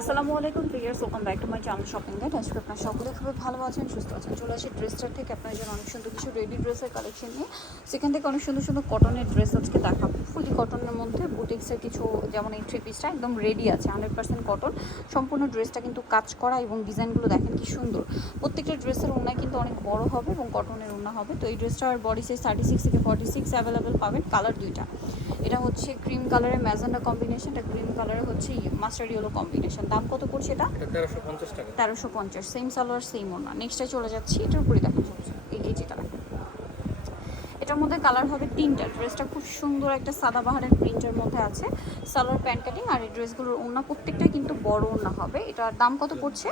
আসসালামু আলাইকুম viewers welcome back to my channel shopping guide আজকে আপনার সকলে খুবই ভালো আছেন, সুস্থ আছেন। চলে আসি ড্রেসটার থেকে, আপনার জন্য অনেক সুন্দর কিছু রেডি ড্রেসের কালেকশন নিয়ে। সেখান থেকে অনেক সুন্দর সুন্দর কটনের ড্রেস আজকে দেখাবো। ফুলি কটনের মধ্যে বুটিক্সের কিছু, যেমন এই থ্রি পিসটা একদম রেডি আছে হান্ড্রেড পার্সেন্ট কটন সম্পূর্ণ ড্রেসটা কিন্তু কাজ করা এবং ডিজাইনগুলো দেখেন কি সুন্দর। প্রত্যেকটা ড্রেসের ওড়না কিন্তু অনেক বড় হবে এবং কটনের ওড়না হবে। তো এই ড্রেসটার বডি সাইজ থার্টি সিক্স থেকে ফর্টি সিক্স অ্যাভেলেবেল পাবেন কালার দুইটা। এটা হচ্ছে ক্রিম কালারের ম্যাজেন্ডা কম্বিনেশন এটা ক্রিম কালারের হচ্ছে মাস্টার্ড ইয়েলো কম্বিনেশন দাম কত পড়ছে এটা? তেরোশো পঞ্চাশ সেম সালোয়ার সেম ওনা নেক্সটে চলে যাচ্ছি এটার উপরে দেখেন সবচেয়ে এই যেটা দেখেন। এটার মধ্যে কালার হবে তিনটা ড্রেসটা খুব সুন্দর একটা সাদা বাহারের প্রিন্টের মধ্যে আছে। সালোয়ার প্যান্ট কাটিং আর এই ড্রেসগুলোর ওনা প্রত্যেকটাই কিন্তু বড় ওনা হবে। এটার দাম কত পড়ছে?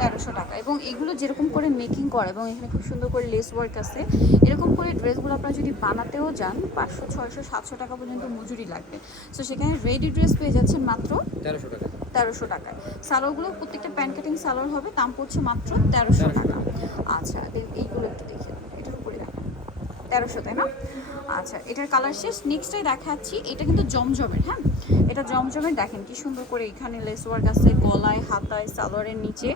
তেরোশো টাকা। এবং এগুলো যেরকম করে মেকিং করে এবং এখানে খুব সুন্দর করে লেস ওয়ার্ক আছে এরকম করে ড্রেসগুলো আপনারা যদি বানাতেও যান পাঁচশো ছয়শো সাতশো টাকা পর্যন্ত মজুরি লাগবে। সো সেখানে রেডি ড্রেস পেয়ে যাচ্ছে মাত্র তেরোশো টাকা। তেরোশো টাকায়। সালোয়ারগুলো প্রত্যেকটা প্যান্ট কাটিং সালোয়ার হবে দাম পড়ছে মাত্র তেরোশো টাকা। আচ্ছা এইগুলো একটু দেখে। এটার উপরে দেখেন তেরোশো তাই না? আচ্ছা এটার কালার শেষ। নেক্সটাই দেখাচ্ছি এটা কিন্তু জমজমের হ্যাঁ? এটা জমজমের দেখেন কি সুন্দর করে এখানে লেস ওয়ার্ক আছে গলায় হাতায় সালোয়ারের নিচে।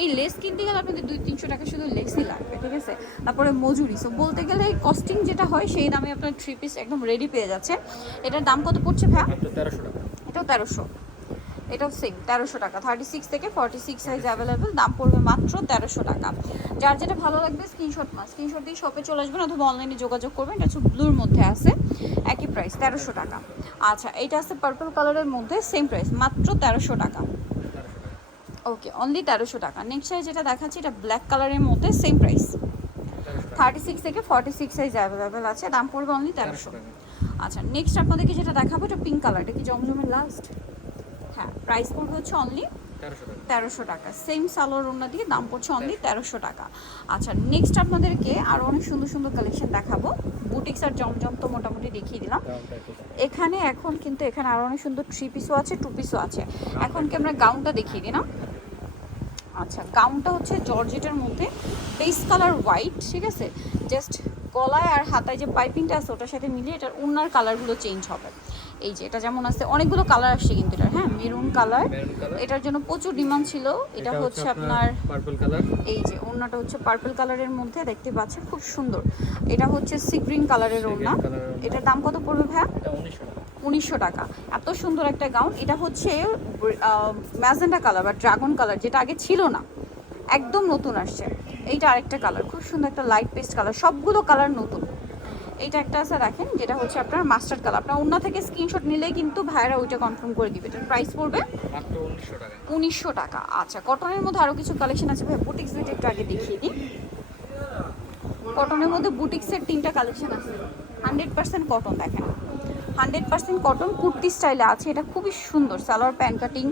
এই লেস কিনতে গেলে আপনাদের দুই তিনশো টাকা শুধু লেসই লাগবে ঠিক আছে? তারপরে মজুরি। সো বলতে গেলে এই কস্টিং যেটা হয় সেই দামে আপনার থ্রি পিস একদম রেডি পেয়ে যাচ্ছে। এটার দাম কত পড়ছে মাত্র তেরোশো টাকা। এটাও তেরোশো। এটাও সেম তেরোশো টাকা। থার্টি সিক্স থেকে ফর্টি সিক্স সাইজ অ্যাভেলেবেল দাম পড়বে মাত্র তেরোশো টাকা। যার যেটা ভালো লাগবে স্ক্রিনশট মা স্ক্রিনশট দিয়ে শপে চলে আসবেন অথবা অনলাইনে যোগাযোগ করবেন এটা হচ্ছে ব্লুর মধ্যে আছে একই প্রাইস তেরোশো টাকা। আচ্ছা এটা আছে পার্পল কালারের মধ্যে সেম প্রাইস মাত্র তেরোশো টাকা। ওকে অনলি তেরোশো টাকা। নেক্সট সাইজ যেটা দেখাচ্ছি এটা ব্ল্যাক কালারের মধ্যে সেম প্রাইস থার্টি সিক্স থেকে ফর্টি সিক্স সাইজ অ্যাভেলেবেল আছে দাম পড়বে অনলি তেরোশো। আচ্ছা নেক্সট আপনাদেরকে যেটা দেখাবো এটা পিঙ্ক কালার এটা কি জমজমের লাস্ট হ্যাঁ প্রাইস পড়বে হচ্ছে অনলি তেরোশো টাকা। সেম সালোয়ার ওনা দিয়ে দাম পড়ছে অনলি তেরোশো। টাকা। আচ্ছা নেক্সট আপনাদেরকে আরও অনেক সুন্দর সুন্দর কালেকশন দেখাবো। বুটিক্স আর জমজম তো মোটামুটি দেখিয়ে দিলাম। এখানে এখন কিন্তু এখানে আরও অনেক সুন্দর থ্রি পিসও আছে টু পিসও আছে। এখন কি আমরা গাউনটা দেখিয়ে না আচ্ছা গাউনটা হচ্ছে জর্জেটের মধ্যে বেস কালার হোয়াইট ঠিক আছে? জাস্ট গলায় আর হাতায় যে পাইপিংটা আছে ওটার সাথে মিলিয়ে এটার ওনার কালারগুলো চেঞ্জ হবে। এই যে এটা যেমন আছে অনেকগুলো কালার আসছে কিন্তু এটার হ্যাঁ? মেরুন কালার এটার জন্য প্রচুর ডিমান্ড ছিল। এটা হচ্ছে আপনার পার্পল কালার এই যে ওড়নাটা হচ্ছে পার্পল কালারের মধ্যে দেখতে পাচ্ছেন খুব সুন্দর। এটা হচ্ছে সি গ্রিন কালারের ওড়না। এটার দাম কত পড়বে ভাইয়া? এটা উনিশশো টাকা। এত সুন্দর একটা গাউন। এটা হচ্ছে ম্যাজেন্ডা কালার বা ড্রাগন কালার যেটা আগে ছিল না। একদম নতুন আসছে। এইটা আরেকটা কালার। খুব সুন্দর একটা লাইট পেস্ট কালার। সবগুলো কালার নতুন। এইটা একটা আছে দেখেন যেটা হচ্ছে আপনার মাস্টার্ড কালার আপনার অন্য থেকে স্ক্রিনশট নিলেই কিন্তু ভাইরা ওইটা কনফার্ম করে দিবে। এটার প্রাইস পড়বে উনিশশো টাকা। উনিশশো টাকা। আচ্ছা কটনের মধ্যে আরও কিছু কালেকশন আছে। ভাই বুটিক্স দুইটা একটু আগে দেখিয়ে দিই। কটনের মধ্যে বুটিক্সের তিনটা কালেকশন আছে। হান্ড্রেড পার্সেন্ট কটন দেখেন। হান্ড্রেড পার্সেন্ট কটন কুর্তি স্টাইলে আছে। এটা খুবই সুন্দর। সালোয়ার প্যান্ট কাটিং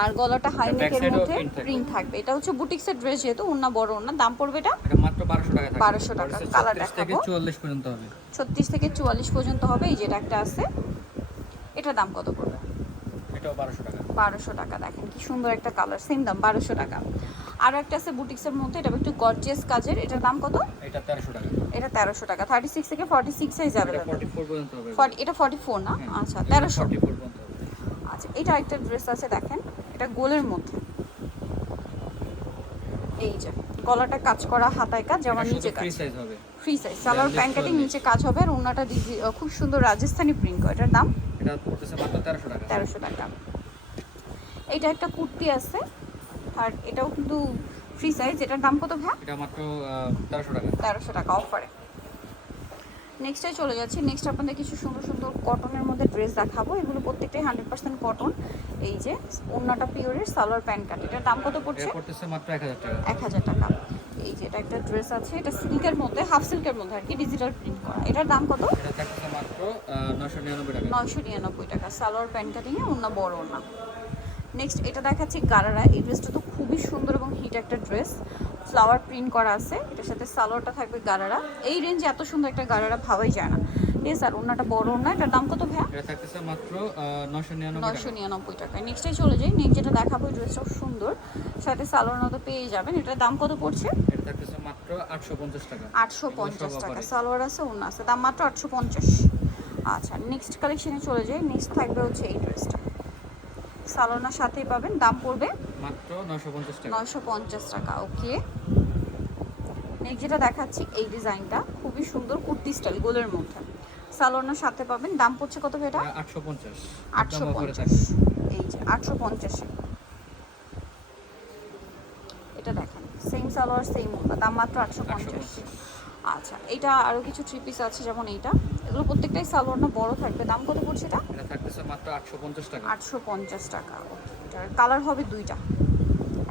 আর গলাটা হাই নেকের মধ্যে। প্রিন্ট থাকবে। এটা হচ্ছে বুটিক্সের ড্রেস যেহেতু ওনা বড় ওনা দাম পড়বে এটা এটা মাত্র বারোশো টাকা থাকবে। 1200 টাকা, colour ছত্রিশ থেকে দেখাবো। চুয়াল্লিশ পর্যন্ত হবে। ছত্রিশ থেকে চুয়াল্লিশ পর্যন্ত হবে। এই যেটা একটা আছে এটার দাম কত পড়বে? এটাও বারোশো টাকা। বারোশো টাকা। দেখেন কি সুন্দর একটা কালার সেম দাম বারোশো টাকা। আর একটা আছে বুটিক্সের মধ্যে এটা একটু গর্জিয়াস কাজের। এটার দাম কত? এটা তেরোশো টাকা। এটা তেরোশো টাকা। থার্টি সিক্স থেকে ফর্টি সিক্স যাবে এটা অ্যাভেলেবেল ফর্টি ফোর পর্যন্ত হবে। এটা ফর্টি ফোর না আচ্ছা পর্যন্ত হবে। আচ্ছা এটা একটা ড্রেস আছে দেখেন। এটা গোলের মধ্যে। এই যে গলাটা কাজ করা হাতায় কাজ যেমন নিচে কাজ। ফ্রি সাইজ হবে। Free size salwar pant cutting নিচে কাজ হবে আর ওনাটা খুব সুন্দর রাজস্থানি প্রিন্ট এটার দাম? এটা পড়তেছে মাত্র তেরোশো টাকা। তেরোশো টাকা। এইটা একটা কুর্তি আছে। আর এটাও কিন্তু ফ্রি সাইজ এটার দাম কত ভাই এটা মাত্র তেরোশো টাকা। তেরোশো টাকা অফারে নেক্সটে চলে যাচ্ছি। নেক্সট আপনাদের কিছু সুন্দর সুন্দর কটনের মধ্যে ড্রেস দেখাবো। এগুলো প্রত্যেকটাই হান্ড্রেড পার্সেন্ট কটন এই যে ওড়নাটা পিওরের সালোয়ার প্যান্ট কাট এটার দাম কত পড়ছে? মাত্র এক হাজার টাকা। এক হাজার টাকা। এই যে এটা একটা ড্রেস আছে। এটা সিল্কের মধ্যে হাফ সিল্কের মধ্যে আর কি ডিজিটাল প্রিন্ট করা। এটার দাম কত? মাত্র নশো নিরানব্বই টাকা। নয়শো নিরানব্বই টাকা। সালোয়ার প্যান্ট কাটিংয়ে ওড়না বড় ওড়না। নেক্সট এটা দেখাচ্ছি গারারা। এই ড্রেসটা তো খুবই সুন্দর এবং হিট একটা ড্রেস ফ্লাওয়ার প্রিন্ট করা আছে। এটার সাথে সালোয়ারটা থাকবে গারারা। এই রেঞ্জে এত সুন্দর একটা গারারা ভাবাই যায় না। আর ওনাটা বড় এটার দাম কত ভাইয়া? এটা থাকতেছে মাত্র নশো নিরানব্বই নয়শো টাকা। নেক্সটে চলে যাই। নেক্সট যেটা দেখাবো এই ড্রেসটাও সুন্দর। সাথে সালোয়ার মতো পেয়ে যাবেন। এটার দাম কত পড়ছে? এটা থাকতেছে মাত্র আটশো পঞ্চাশ টাকা। সালোয়ার আছে আছে। দাম মাত্র আটশো পঞ্চাশ। আচ্ছা নেক্সট কালেকশনে চলে যাই। নেক্সট থাকবে হচ্ছে এই ড্রেসটা সালোনার সাথেই পাবেন দাম পড়বে মাত্র নশো পঞ্চাশ টাকা। নয়শো পঞ্চাশ টাকা ওকে। নেক্সট যেটা দেখাচ্ছি এই ডিজাইনটা খুবই সুন্দর কুর্তি স্টাইল গোলের মধ্যে। সালোনার সাথে পাবেন দাম পড়ছে কত এটা আটশো পঞ্চাশ। আটশো পঞ্চাশ। এই যে আটশো পঞ্চাশে। এটা দেখেন সেম সালোয়ার সেম দাম মাত্র আটশো পঞ্চাশ। 850 আচ্ছা এটা আরও কিছু থ্রি পিস আছে যেমন এইটা। এগুলো প্রত্যেকটাই সালোয়ার না বড় থাকবে। দাম কত পড়ছে এটা? এটা থাকতেছে মাত্র আটশো পঞ্চাশ টাকা। আটশো পঞ্চাশ টাকা। এটার কালার হবে দুইটা।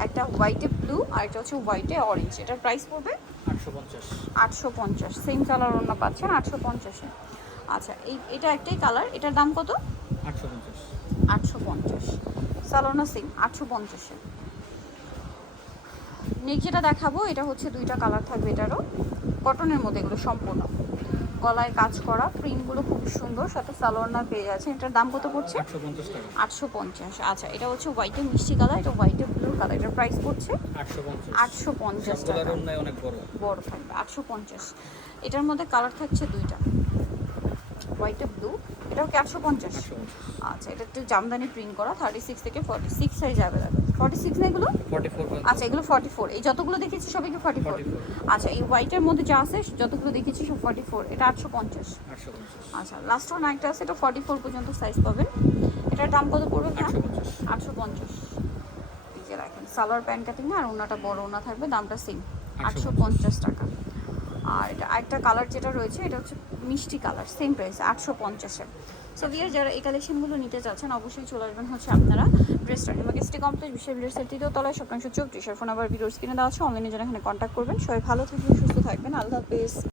একটা হোয়াইটে ব্লু আর একটা হচ্ছে হোয়াইটে অরেঞ্জ এটার প্রাইস পড়বে? আটশো পঞ্চাশ। আটশো পঞ্চাশ। সেম কালার অন্য পাচ্ছেন আটশো পঞ্চাশে আচ্ছা এই এটা একটাই কালার এটার দাম কত? আটশো পঞ্চাশ। আটশো পঞ্চাশ। সালোনা সিং আটশো পঞ্চাশে নেক্সট যেটা দেখাবো এটা হচ্ছে দুইটা কালার থাকবে এটারও। কটনের মধ্যে এগুলো সম্পূর্ণ। গলায় কাজ করা প্রিন্টগুলো খুব সুন্দর সাথে সালোয়ার পেয়ে যাচ্ছে এটার দাম কত পড়ছে? আটশো পঞ্চাশ আচ্ছা এটা হচ্ছে হোয়াইটে মিষ্টি কালার এটা হোয়াইটে ব্লু কালার এটার প্রাইস পড়ছে? আটশো পঞ্চাশ। টাকা। বড়। থাকবে আটশো পঞ্চাশ। এটার মধ্যে কালার থাকছে দুইটা। হোয়াইটে ব্লু। এটাও কি আটশো পঞ্চাশ। আচ্ছা এটা একটু জামদানি প্রিন্ট করা থার্টি সিক্স থেকে forty six size available forty six না এগুলো আচ্ছা এগুলো ফর্টি ফোর এই যতগুলো দেখেছি সবাই কি ফর্টি ফোর আচ্ছা এই হোয়াইটের মধ্যে যা আছে যতগুলো দেখেছি সব ফর্টি ফোর এটা আটশো পঞ্চাশ। আচ্ছা লাস্ট ওয়ান একটা আছে এটা ফর্টি ফোর পর্যন্ত সাইজ পাবেন। এটার দাম কত পড়বে হ্যাঁ আটশো পঞ্চাশ। রাখেন সালোয়ার প্যান্ট কাটিং না আর ওনাটা বড় ওনা থাকবে দামটা সেম আটশো পঞ্চাশ। টাকা। আর এটা আরেকটা কালার যেটা রয়েছে এটা হচ্ছে মিষ্টি কালার সেম প্রাইস আটশো পঞ্চাশে সো বিয়ার যারা এই কালেকশনগুলো নিতে চাচ্ছেন, অবশ্যই চলে আসবেন হচ্ছে আপনারা ড্রেসটা স্টে কমপ্লেক্স বিশ্ব বিলের তৃতীয় তলায় শতাংশ চব্বিশ ফোন আবার ভিডিওস কিনে দেওয়া আছে। অনলাইনে যারা এখানে কন্ট্যাক্ট করবেন, সবাই ভালো থাকবেন, সুস্থ থাকবেন। আল্লাহ হাফেজ।